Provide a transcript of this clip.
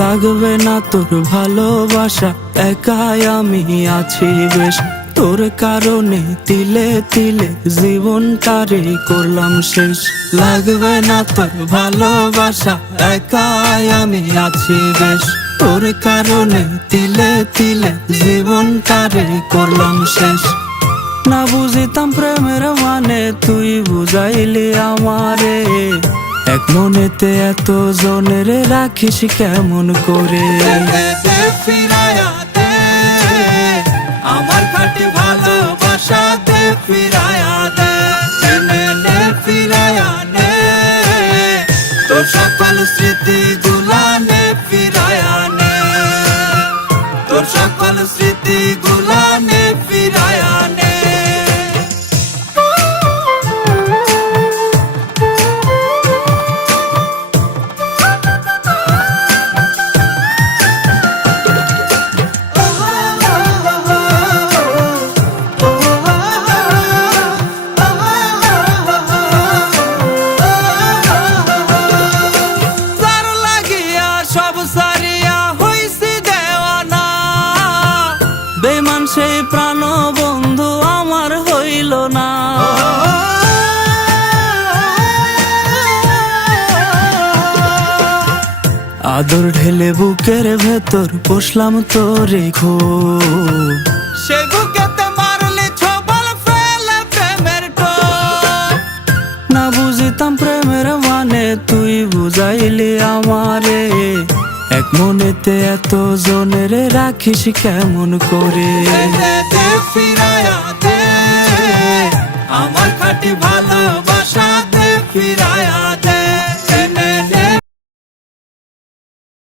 লাগবে না তোর ভালোবাসা, একাই আমি আছি বেশ। তোর কারণে তিলে তিলে জীবনটারে করলাম শেষ। লাগবে না তোর ভালোবাসা, একাই আমি আছি বেশ। তোর কারণে তিলে তিলে জীবনটারে করলাম শেষ। না বুঝিতাম প্রেমের মানে, তুই বুঝাইলি আমারে। এক মনেতে এত জনের রাখিস কেমন করে? ফিরায়া দে আমার খাঁটি ভালোবাসা, দে ফিরায়া দে, এনে দে ফিরায়া নে তোর সকল স্মৃতি গুলা নে ফিরায়া নে, তোর সকল স্মৃতি গুলা নে ফিরায়া নে। বেমান সেই প্রাণ বন্ধু আমার হইল না। আদর ঢেলে বুকের ভেতর পোষলাম তোরে খুব, সে বুকেতে মারলি ছবল ফেলে প্রেমের টোপ। না বুঝিতাম প্রেমের মানে, তুই বুঝাইলি আমারে। এক মনেতে এত জনের রাখিস কেমন করে? দে ফিরায়া দে আমার খাঁটি ভালো